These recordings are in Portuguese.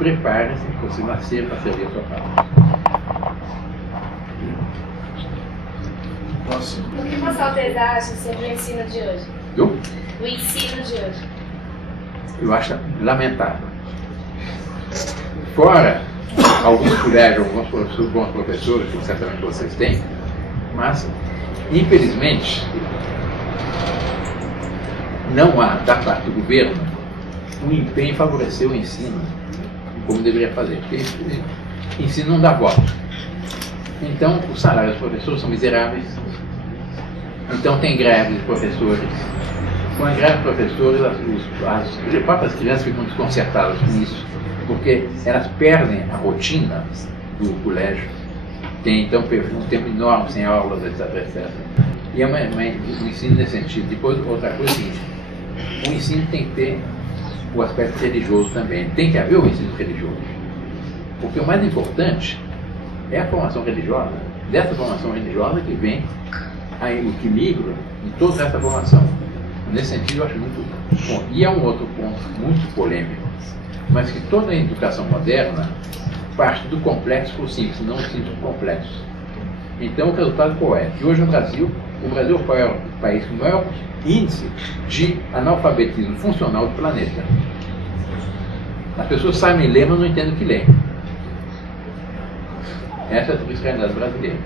preparem-se, você nascer para servir a sua pátria. Próximo. O que você acha sobre o ensino de hoje? O ensino de hoje. Eu acho lamentável. Fora alguns colégios, alguns bons professores, que certamente vocês têm, mas, infelizmente, não há, da parte do governo, um empenho em favorecer o ensino, como deveria fazer. Porque ensino não dá voto. Então, os salários dos professores são miseráveis. Então, tem greves de professores. Com a greve de professores, as próprias crianças ficam desconcertadas com isso, porque elas perdem a rotina do colégio. Tem, então, um tempo enorme sem aulas, etc, etc. E é um ensino nesse sentido. Depois, outra coisa é o seguinte: o ensino tem que ter o aspecto religioso também. Tem que haver o ensino religioso. Porque o mais importante é a formação religiosa. Dessa formação religiosa que vem o equilíbrio em toda essa formação. Nesse sentido, eu acho muito bom. E é um outro ponto muito polêmico, mas que toda a educação moderna parte do complexo para o simples, não do simples para o complexo. Então, o resultado qual é? Que hoje no Brasil, o Brasil foi o país com o maior índice de analfabetismo funcional do planeta. As pessoas sabem ler, mas não entendem o que lêem. Essa é a triste realidade brasileira.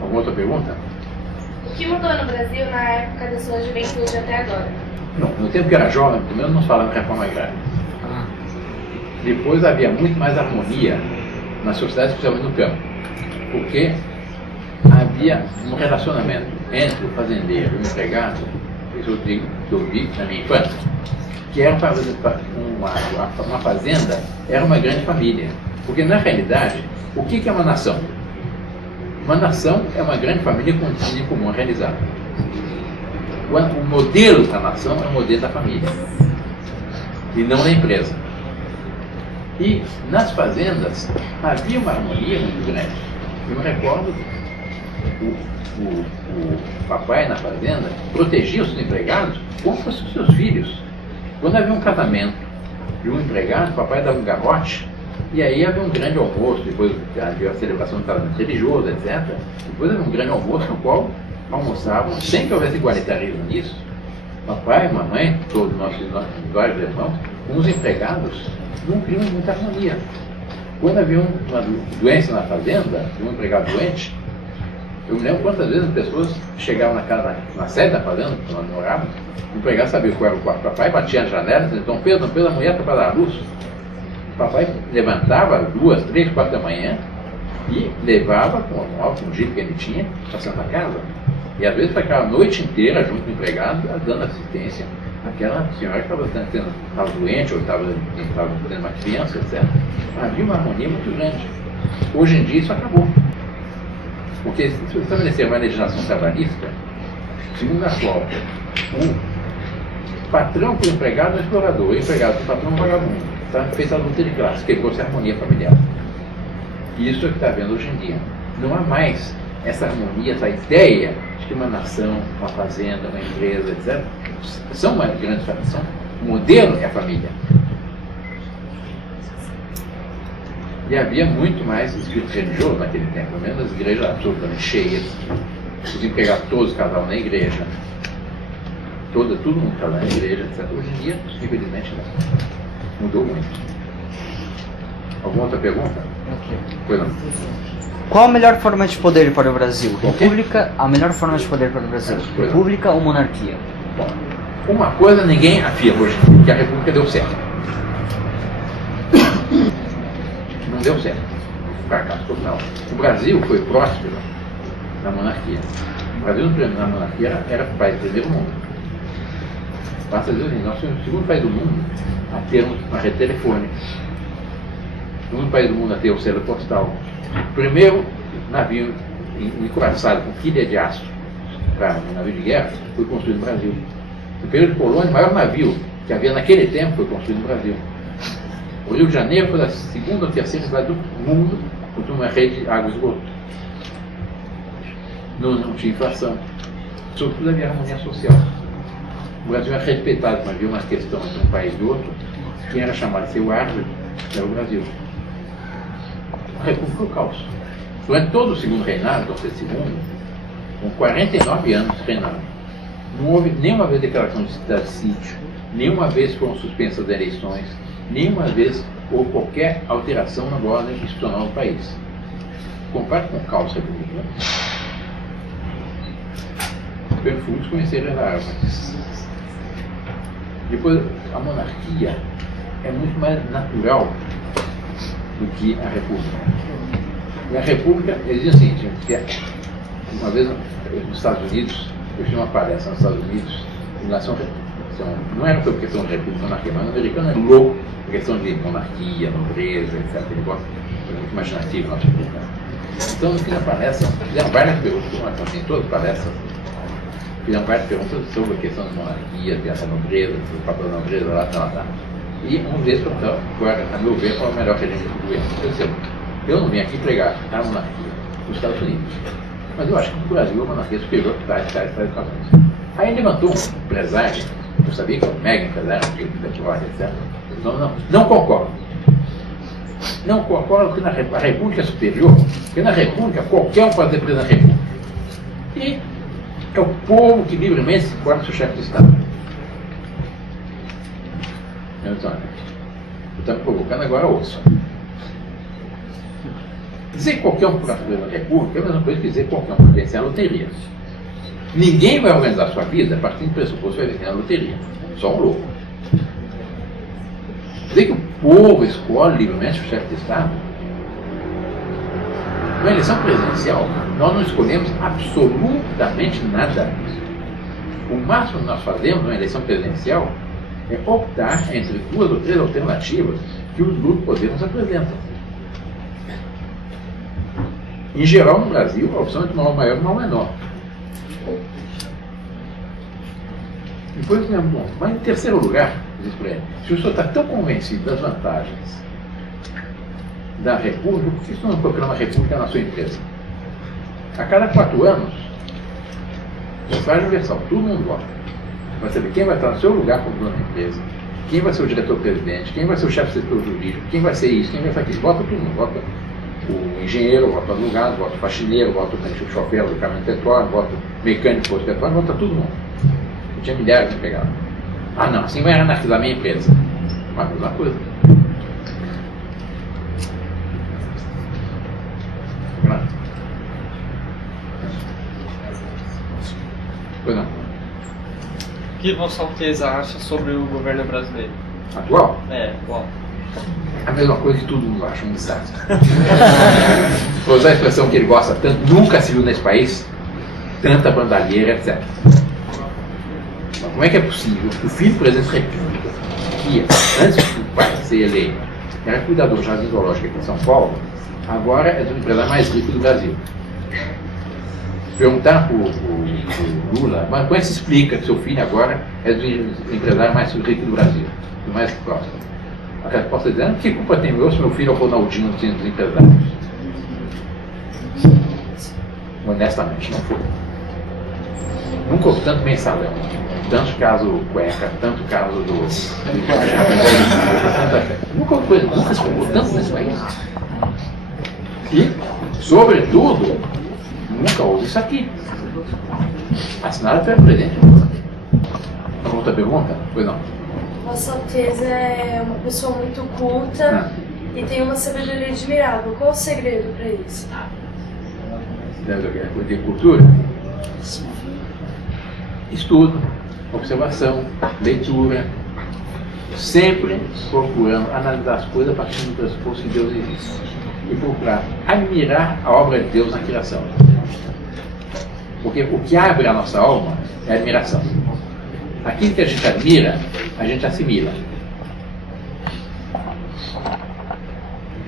Alguma outra pergunta? O que mudou no Brasil na época da sua juventude até agora? Não, no tempo que era jovem, primeiro não se falava de reforma agrária. Depois havia muito mais harmonia na sociedade, especialmente no campo. Porque havia um relacionamento entre o fazendeiro e o empregado, isso eu vi na minha infância, que era uma fazenda, era uma grande família. Porque na realidade, o que é uma nação? Uma nação é uma grande família com um destino comum a realizar. O modelo da nação é o modelo da família e não da empresa. E nas fazendas havia uma harmonia muito grande. Eu me recordo o papai na fazenda protegia os seus empregados como fossem os seus filhos. Quando havia um casamento de um empregado, o papai dava um garrote. E aí havia um grande almoço, depois havia a celebração do casamento religioso, etc. Depois havia um grande almoço no qual almoçavam, sem que houvesse igualitarismo nisso. Papai, mamãe, todos nós vários irmãos, com os empregados, não criam muita harmonia. Quando havia uma doença na fazenda, um empregado doente, eu me lembro quantas vezes as pessoas chegavam na sede da fazenda, quando nós morávamos, o empregado sabia qual era o quarto do papai, batia na janela, dizia: Dom Pedro, a mulher está para dar a luz. O papai levantava às 2, 3, 4 da manhã e levava com o jeito que ele tinha para Santa Casa. E às vezes ficava a noite inteira junto com o empregado, dando assistência àquela senhora que estava doente ou estava tendo uma criança, etc. Havia uma harmonia muito grande. Hoje em dia isso acabou. Porque se estabelecer uma legislação trabalhista, segundo a qual o patrão para o empregado é um explorador, o empregado para o patrão é um vagabundo. Está feita a luta de classe, quebrou-se a harmonia familiar. E isso é o que está havendo hoje em dia. Não há mais essa harmonia, essa ideia de que uma nação, uma fazenda, uma empresa, etc., são uma grande família. O modelo é a família. E havia muito mais espírito religioso naquele tempo, pelo menos as igrejas absolutamente cheias, os empregados todos casavam na igreja, todo mundo casava na igreja, etc. Hoje em dia, infelizmente, não. Mudou muito. Alguma outra pergunta? Ok. Pois não. Qual a melhor forma de poder para o Brasil? Ok. República, a melhor forma de poder para o Brasil? Pois não. República ou monarquia? Bom, uma coisa ninguém afirma hoje, que a República deu certo. Não deu certo. Fracasso total. O Brasil foi próspero na monarquia. O Brasil na monarquia era o país do primeiro mundo. Basta dizer assim, nós somos o segundo país do mundo a ter uma rede telefônica. O segundo país do mundo a ter o selo postal. O primeiro navio encoraçado com quilha de aço para um navio de guerra foi construído no Brasil. No período de colônia, o maior navio que havia naquele tempo foi construído no Brasil. O Rio de Janeiro foi a segunda ou terceira cidade do mundo por ter uma rede de água e esgoto. Não tinha inflação. Sobretudo havia harmonia social. O Brasil é respeitado, mas havia uma questão entre um país e outro, quem era chamado de ser o árbitro era o Brasil. A República foi o caos. Durante todo o segundo reinado, Dom Pedro II, com 49 anos reinando, não houve nenhuma vez declaração de estado de sítio, nenhuma vez foram suspensas as eleições, nenhuma vez houve qualquer alteração na ordem institucional do país. Compare com o caos republicano. Perfúrios conheceram a arma. Depois, a monarquia é muito mais natural do que a república. E a república, eles dizem assim, que uma vez nos Estados Unidos, eu fiz uma palestra nos Estados Unidos, em relação não era sobre questão de república e monarquia, mas o americano é louco por questão de monarquia, nobreza, etc. Ele gosta, é muito imaginativo nosso republicano. Então, no fim da palestra, fizeram várias perguntas, assim, todas as palestras, fizeram várias perguntas sobre a questão da monarquia, dessa nobreza, do papel da nobreza, lá. E um deles perguntou, agora, a meu ver, qual é o melhor regime do governo? Eu disse, eu não vim aqui pregar a monarquia dos Estados Unidos, mas eu acho que no Brasil a monarquia é superior a tais razões. Aí ele levantou um empresário, eu sabia que era um mega empresário, etc. Não concordo. Não concordo que a República é superior, porque na República qualquer um pode ser preso na República. E é o povo que livremente se forma seu chefe de Estado. Então, eu estou me provocando agora, ouça. Dizer que qualquer um pode ser preso na República é a mesma coisa que dizer que qualquer um pode vencer a loteria. Ninguém vai organizar a sua vida a partir do pressuposto que vai vencer a loteria. Só um louco. Dizer que o povo escolhe livremente o chefe de Estado. Na eleição presidencial, nós não escolhemos absolutamente nada. O máximo que nós fazemos na eleição presidencial é optar entre 2 ou 3 alternativas que os grupos poderes apresentam. Em geral, no Brasil, a opção é de mal maior e mal menor. Depois, mas em terceiro lugar, diz para ele, se o senhor está tão convencido das vantagens da República, por que o senhor não proclama a República na sua empresa? A cada 4 anos, mensagem universal, todo mundo vota. Vai saber quem vai estar no seu lugar como dono da empresa, quem vai ser o diretor-presidente, quem vai ser o chefe do setor jurídico, quem vai ser isso, quem vai ser aquilo. Vota todo mundo, vota o engenheiro, vota o advogado, vota o faxineiro, vota o chofer do caminhão de petróleo, vota o mecânico do posto de petróleo, vota todo mundo. Eu tinha milhares de empregados. Ah não, assim vai anarquizar a minha empresa. Mas a mesma coisa. Pois não. O que Vossa Alteza acha sobre o governo brasileiro? Atual? É, atual. A mesma coisa que todo mundo acha, um desastre. Vou usar a expressão que ele gosta tanto, nunca se viu nesse país tanta bandalheira, etc. Mas como é que é possível que o filho do presidente da República, que antes do pai ser eleito, era cuidador do Jardim Zoológico aqui em São Paulo, agora é o empresário mais rico do Brasil? Perguntar para o Lula, mas como é que se explica que seu filho agora é o empresário mais rico do Brasil, do mais próximo? A resposta é dizendo, que culpa tem eu se meu filho é o Ronaldinho dos empresários? Honestamente, não foi. Nunca houve tanto mensalão, tanto caso cueca, tanto caso do... Nunca houve coisa, nunca se roubou tanto nesse país. E, sobretudo, nunca houve isso aqui. Assinado pelo presidente. Uma outra pergunta? Pois não. Vossa Alteza é uma pessoa muito culta e tem uma sabedoria admirável. Qual o segredo para isso? De cultura? Estudo, observação, leitura, sempre procurando analisar as coisas a partir do pressuposto que Deus existe e procurar admirar a obra de Deus na criação. Porque o que abre a nossa alma é a admiração. Aquilo que a gente admira, a gente assimila.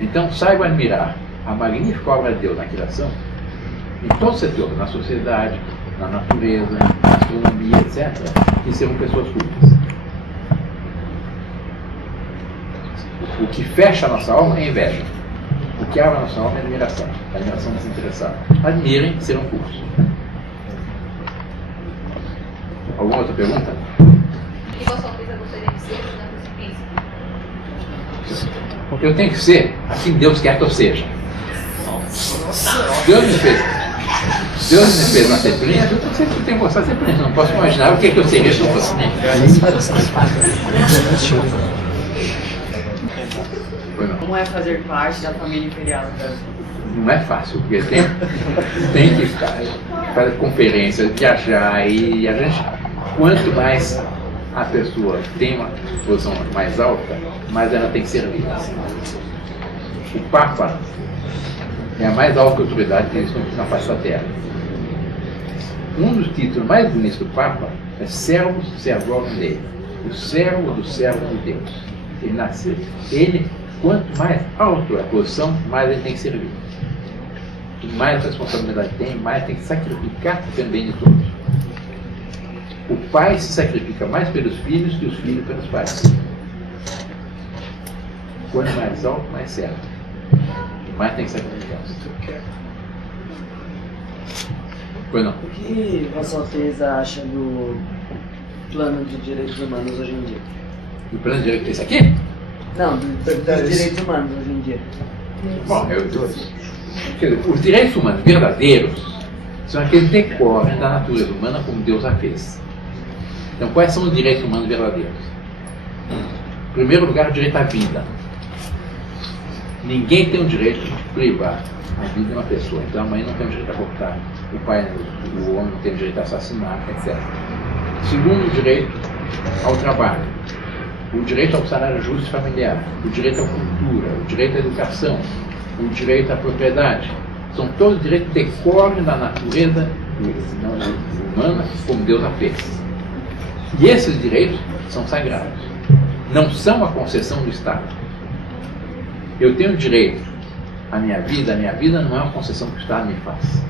Então, saiba admirar a magnífica obra de Deus na criação, em todos os setores, na sociedade, na natureza, na astronomia, etc., e serão pessoas cultas. O que fecha a nossa alma é inveja. O que abre a nossa alma é admiração. A admiração desinteressada. Admirem, serão cultos. Alguma outra pergunta? Eu tenho que ser assim Deus quer que eu seja. Deus me fez nascer príncipe, eu sempre tenho que gostar de ser príncipe. Não posso imaginar o que é que eu seria se eu fosse príncipe. Como é fazer parte da família imperial do Brasil? Não é fácil, porque tem que estar, fazer conferências, viajar e a gente, quanto mais a pessoa tem uma posição mais alta, mais ela tem que servir. O Papa é a mais alta autoridade que existe na face da Terra. Um dos títulos mais bonitos do Papa é Servus Servorum Dei, o servo do servo de Deus. Ele nasceu, quanto mais alta a posição, mais ele tem que servir. Quanto mais responsabilidade tem, mais tem que sacrificar pelo bem de todos. O pai se sacrifica mais pelos filhos que os filhos pelos pais. Quanto mais alto, mais certo. Mais tem que sacrificar. Pois não. O que Vossa Alteza acha do plano de direitos humanos hoje em dia? O plano de direito, esse aqui? Não, dos direitos humanos hoje em dia. Bom, os direitos humanos verdadeiros são aqueles que decorrem da natureza humana como Deus a fez. Então, quais são os direitos humanos verdadeiros? Em primeiro lugar, o direito à vida. Ninguém tem o direito de privar a vida de uma pessoa. Então, a mãe não tem o direito a abortar, o pai, o homem não tem o direito a assassinar, etc. Segundo, o direito ao trabalho. O direito ao salário justo e familiar, o direito à cultura, o direito à educação, o direito à propriedade. São todos direitos que decorrem da natureza humana como Deus a fez. E esses direitos são sagrados. Não são a concessão do Estado. Eu tenho direito à minha vida não é uma concessão que o Estado me faz.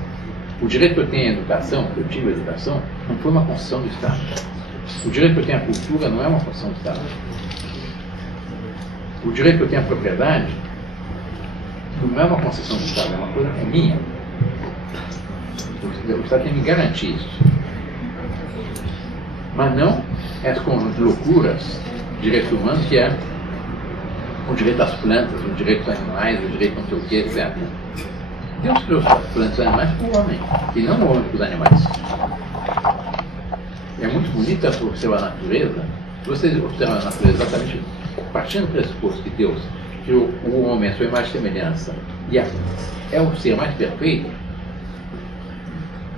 O direito que eu tenho à educação, que eu tive à educação, não foi uma concessão do Estado. O direito que eu tenho à cultura não é uma concessão do Estado. O direito que eu tenho à propriedade não é uma concessão do Estado, é uma coisa que é minha. O Estado tem que me garantir isso. Mas não esse conjunto de loucuras, direitos humanos, que é o direito às plantas, o direito aos animais, o direito não sei o que, etc. Deus criou as plantas e os animais para o homem, e não o homem para os animais. É muito bonito observar a natureza. Você observa a natureza exatamente partindo do pressuposto que Deus criou o homem, a sua imagem e semelhança, e é o ser mais perfeito.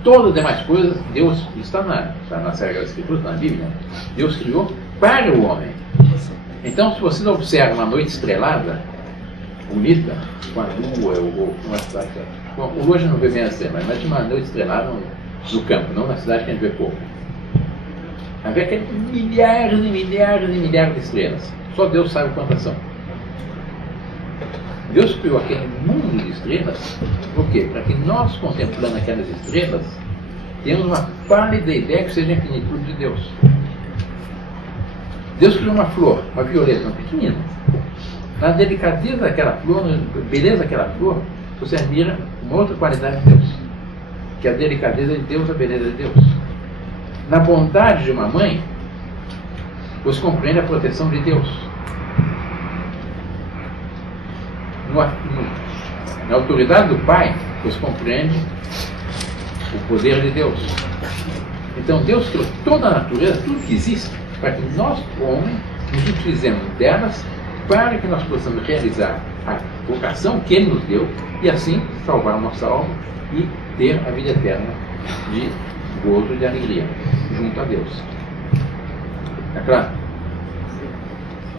Todas as demais coisas, Deus está na Sagrada Escritura, está na Bíblia. Deus criou para o homem. Então, se vocês observam uma noite estrelada, bonita, com a lua, ou com a cidade. Hoje não vê bem a cena, mas uma noite estrelada no campo, não na cidade que a gente vê pouco. Havia aqueles milhares e milhares e milhares de estrelas. Só Deus sabe quantas são. Deus criou aquele mundo de estrelas, por quê? Para que nós, contemplando aquelas estrelas, tenhamos uma pálida ideia que seja a infinitude de Deus. Deus criou uma flor, uma violeta, uma pequenina. Na delicadeza daquela flor, na beleza daquela flor, você admira uma outra qualidade de Deus, que é a delicadeza de Deus, a beleza de Deus. Na bondade de uma mãe, você compreende a proteção de Deus. Na autoridade do Pai, você compreende o poder de Deus. Então Deus criou toda a natureza, tudo que existe, para que nós, homens, nos utilizemos delas para que nós possamos realizar a vocação que Ele nos deu e assim salvar a nossa alma e ter a vida eterna de gozo e de alegria junto a Deus. É claro?